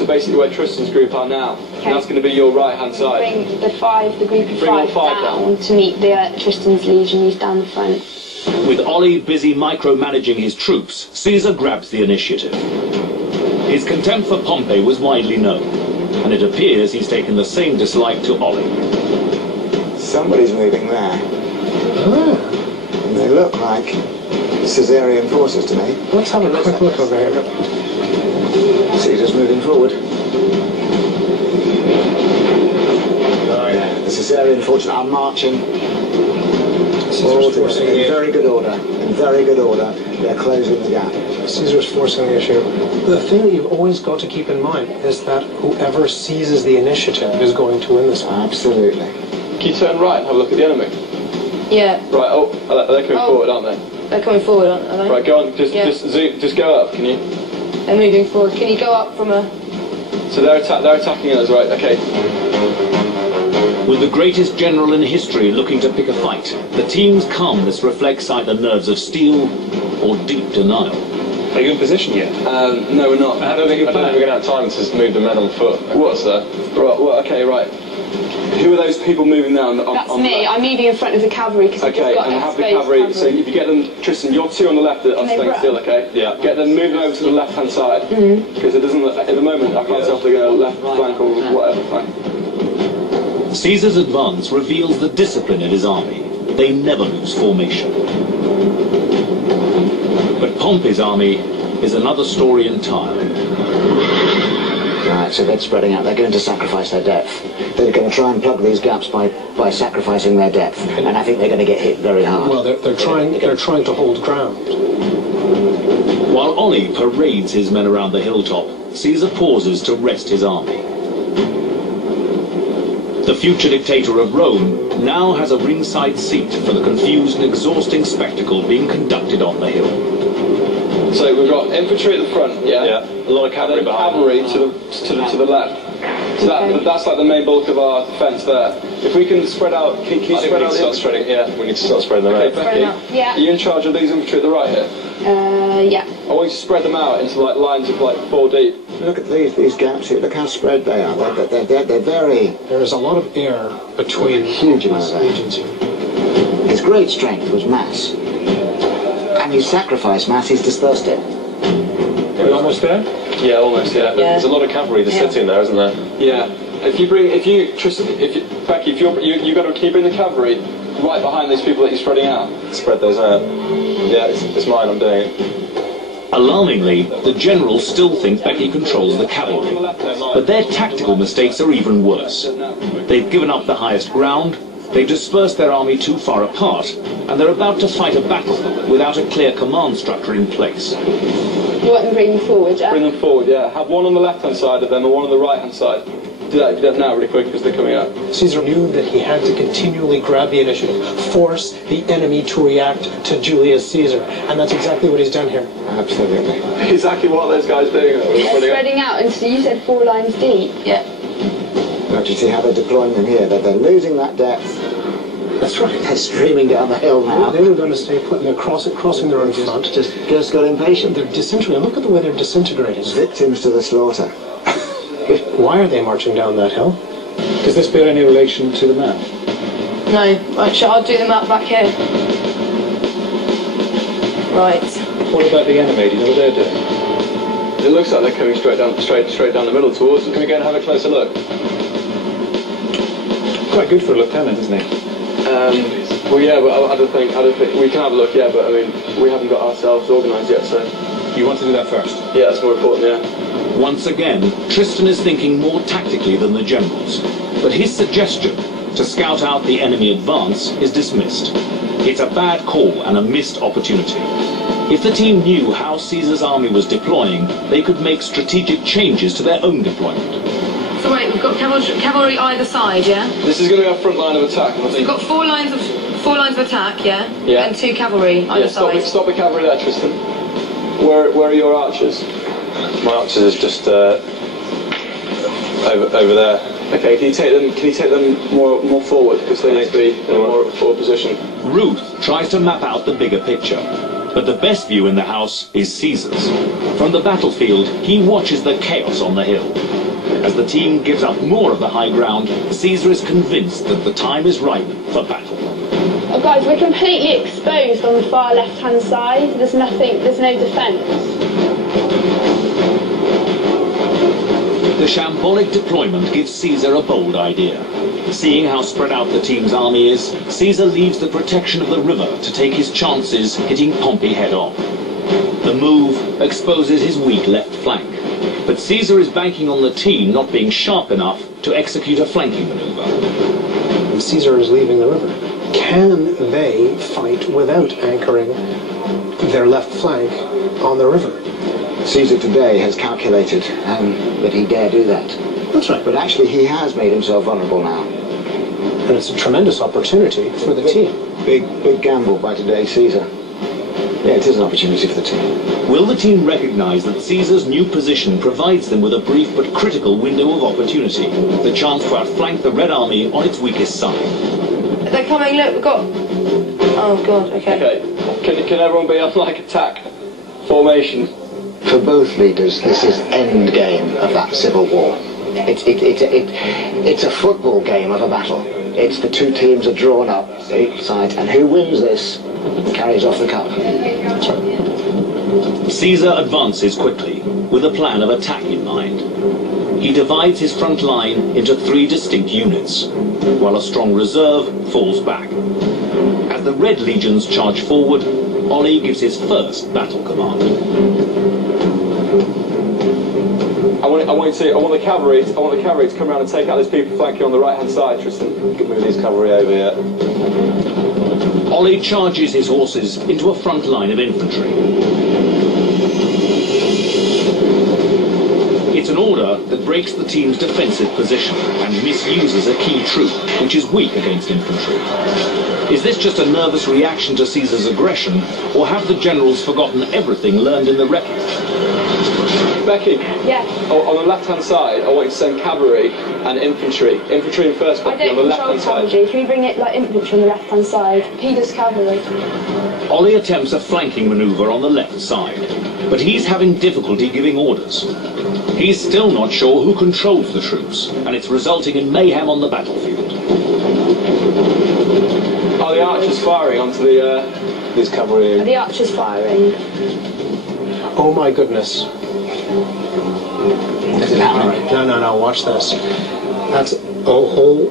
to basically where Tristan's group are now. Okay. And that's going to be your right-hand side. Bring the group of five down to meet the Tristan's legionaries down the front. With Ollie busy micromanaging his troops, Caesar grabs the initiative. His contempt for Pompey was widely known, and it appears he's taken the same dislike to Ollie. Somebody's moving there. Oh. And they look like Caesarian forces to me. Let's have a quick look over here. Caesar's moving forward. Yeah, the Caesarian forces are marching. All together in very good order. In very good order. They're closing the gap. Caesar's forcing the issue. The thing that you've always got to keep in mind is that whoever seizes the initiative is going to win this one. Absolutely. Can you turn right and have a look at the enemy? Yeah. Right, oh, they're coming forward, aren't they? They're coming forward, aren't they? Right, go on, just go up, can you? They're moving forward. Can you go up from a... So they're attacking us, right, okay. With the greatest general in history looking to pick a fight, the team's calmness reflects either nerves of steel or deep denial. Are you in position yet? No, we're not. I don't think we're going to have time to move the men on foot. What's that? Right, well, okay, right. Who are those people moving now? That's me. I'm moving in front of the cavalry because I've just got and have the cavalry. So if you get them, Tristan, you're two on the left that are staying still, okay? Yeah. Get them moving over to the left-hand side because it doesn't. At the moment, I can't tell if they're going left flank or whatever flank. Caesar's advance reveals the discipline of his army. They never lose formation. But Pompey's army is another story entirely. Right, so they're spreading out. They're going to sacrifice their depth. They're going to try and plug these gaps by sacrificing their depth, and I think they're going to get hit very hard. Well, they're trying to hold ground. While Ollie parades his men around the hilltop, Caesar pauses to rest his army. The future dictator of Rome now has a ringside seat for the confused and exhausting spectacle being conducted on the hill. So we've got infantry at the front, yeah, a lot of cavalry behind. Cavalry to the left. So that's like the main bulk of our defence there. If we can spread out, can you spread out? Start spreading. Yeah, we need to start spreading them out. Becky, yeah. Are you in charge of these infantry at the right here? Yeah. I want you to spread them out into like lines of like 4 deep. Look at these gaps here. Look how spread they are. They're very... There is a lot of air between huge amounts of regions here. His great strength was mass. And you sacrifice mass, he's dispersed it. Are we almost there? Yeah, almost. Yeah. There's a lot of cavalry that's sitting there, isn't there? Yeah. Becky, you got to keep in the cavalry right behind these people that you're spreading out. Spread those out. Yeah, it's mine. I'm doing it. Alarmingly, the generals still think Becky controls the cavalry, but their tactical mistakes are even worse. They've given up the highest ground, they've dispersed their army too far apart, and they're about to fight a battle without a clear command structure in place. You want them bringing forward, yeah? Bring them forward, yeah. Have one on the left-hand side of them and one on the right-hand side. Do that now really quick because they're coming out. Caesar knew that he had to continually grab the initiative, force the enemy to react to Julius Caesar, and that's exactly what he's done here. Absolutely. Exactly what those guys are doing. They're spreading out, and so you said 4 lines deep. Yeah. Don't you see how they're deploying them here? They're losing that depth. That's right. They're streaming down the hill now. They were going to stay put, and they're crossing their own front. Just got impatient. They're disintegrating. Look at the way they're disintegrating. Victims to the slaughter. Why are they marching down that hill? Does this bear any relation to the map? No. Right, I'll do the map back here. Right. What about the enemy? Do you know what they're doing? It looks like they're coming straight down the middle towards us. Can we go and have a closer look? Quite good for a lieutenant, isn't he? Well, yeah, but I don't think we can have a look. Yeah, but I mean, we haven't got ourselves organised yet, so. You want to do that first? Yeah, that's more important. Yeah. Once again, Tristan is thinking more tactically than the generals, but his suggestion to scout out the enemy advance is dismissed. It's a bad call and a missed opportunity. If the team knew how Caesar's army was deploying, they could make strategic changes to their own deployment. So wait, we've got cavalry either side, yeah? This is going to be our front line of attack. So we've got 4 lines of attack, yeah? Yeah. And 2 cavalry either side. Stop the cavalry there, Tristan. Where are your archers? My archers is just over there. Okay, can you take them more forward because they need to be in a more forward position. Ruth tries to map out the bigger picture. But the best view in the house is Caesar's. From the battlefield, he watches the chaos on the hill. As the team gives up more of the high ground, Caesar is convinced that the time is ripe for battle. Oh guys, we're completely exposed on the far left-hand side. There's no defence. The shambolic deployment gives Caesar a bold idea. Seeing how spread out the team's army is, Caesar leaves the protection of the river to take his chances hitting Pompey head-on. The move exposes his weak left flank, but Caesar is banking on the team not being sharp enough to execute a flanking maneuver. Caesar is leaving the river. Can they fight without anchoring their left flank on the river? Caesar today has calculated that he dare do that. That's right. But actually he has made himself vulnerable now. And it's a tremendous opportunity for the team. Big gamble by today's Caesar. Yeah, it is an opportunity for the team. Will the team recognise that Caesar's new position provides them with a brief but critical window of opportunity, the chance to outflank the Red Army on its weakest side? They're coming, look, we've got... Oh god, okay. Okay, can everyone be on like attack formation? For both leaders, this is end game of that civil war. It's a football game of a battle. It's the two teams are drawn up each side, and who wins this carries off the cup. Caesar advances quickly, with a plan of attack in mind. He divides his front line into 3 distinct units, while a strong reserve falls back. As the Red Legions charge forward, Ollie gives his first battle command. I want the cavalry to come around and take out these people flanking on the right-hand side, Tristan. You can move these cavalry over here. Ollie charges his horses into a front line of infantry. It's an order that breaks the team's defensive position and misuses a key troop, which is weak against infantry. Is this just a nervous reaction to Caesar's aggression, or have the generals forgotten everything learned in the wreckage? Becky, Yeah. on the left-hand side, I want you to send cavalry and infantry. Infantry in first, I Becky, on don't the control left-hand side. cavalry. Can we bring it like infantry on the left-hand side? He does cavalry. Ollie attempts a flanking maneuver on the left side, but he's having difficulty giving orders. He's still not sure who controls the troops, and it's resulting in mayhem on the battlefield. Are the archers firing onto these cavalry? Are the archers firing? Oh my goodness. Is it happening? No, watch this. That's a whole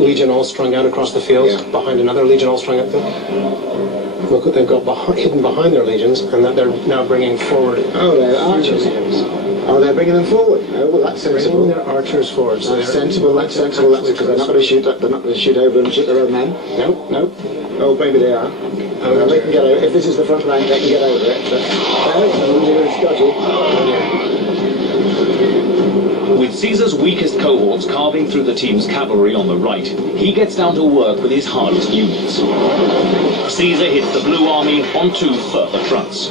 legion all strung out across the field, behind another legion all strung out. Look what they've got hidden behind their legions, and that they're now bringing forward. Oh, they're archers. Oh, they're bringing them forward. Oh, well, that's sensible. Bringing their archers forward. So That's sensible. That's sensible. That's because they're not going to shoot. They're not going to shoot over and shoot their own men. Nope. Oh, maybe they are. Oh, well, they can get over. If this is the front line, they can get over it. But it's dodgy. With Caesar's weakest cohorts carving through the team's cavalry on the right, he gets down to work with his hardest units. Caesar hits the Blue Army on 2 further fronts.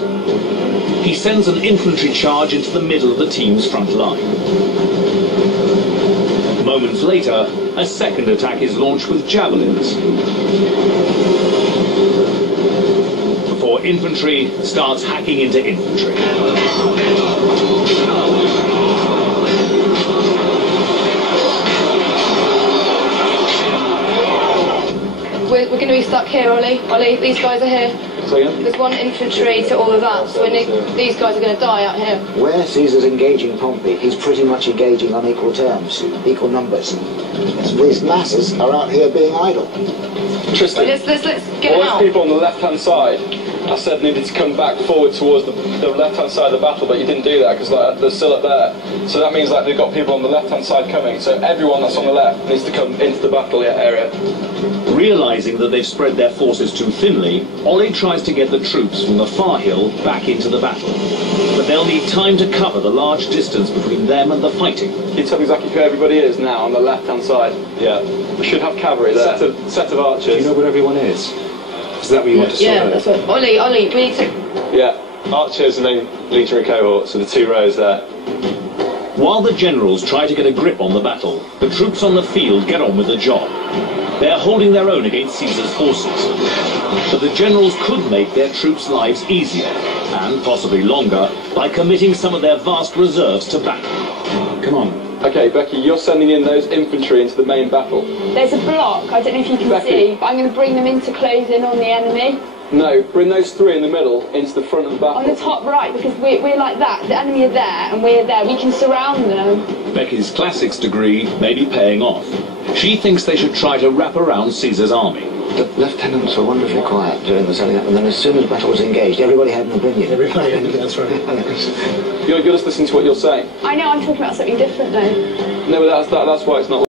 He sends an infantry charge into the middle of the team's front line. Moments later, a second attack is launched with javelins, before infantry starts hacking into infantry. We're going to be stuck here, Ollie. Ollie, these guys are here. So again? There's 1 infantry to all of that, so these guys are going to die out here. Where Caesar's engaging Pompey, he's pretty much engaging on equal terms, equal numbers. These masses are out here being idle. Tristan, Let's get all out. those people on the left-hand side, I said needed to come back forward towards the left-hand side of the battle, but you didn't do that because they're still up there. So that means they've got people on the left-hand side coming. So everyone that's on the left needs to come into the battle area. Realizing that they've spread their forces too thinly, Ollie tries to get the troops from the far hill back into the battle. But they'll need time to cover the large distance between them and the fighting. Can you tell me exactly who everybody is now on the left-hand side? Yeah. We should have cavalry there. Set of archers. Do you know what everyone is? Is that what you want to sort Yeah, out? that's what. Ollie, we need to... Yeah. Archers and then legionary cohorts, so the 2 rows there. While the generals try to get a grip on the battle, the troops on the field get on with the job. They are holding their own against Caesar's forces. But the generals could make their troops' lives easier, and possibly longer, by committing some of their vast reserves to battle. Come on. Okay, Becky, you're sending in those infantry into the main battle. There's a block, I don't know if you can Becky. see, but I'm going to bring them in to close in on the enemy. No, bring those three in the middle into the front of the battle. On the top right, because we're like that. The enemy are there and we're there. We can surround them. Becky's classics degree may be paying off. She thinks they should try to wrap around Caesar's army. The lieutenants were wonderfully quiet during the setting up, and then as soon as the battle was engaged, everybody had an opinion. Everybody had that's right. You're just listening to what you're saying. I know I'm talking about something different though. No, but that's why it's not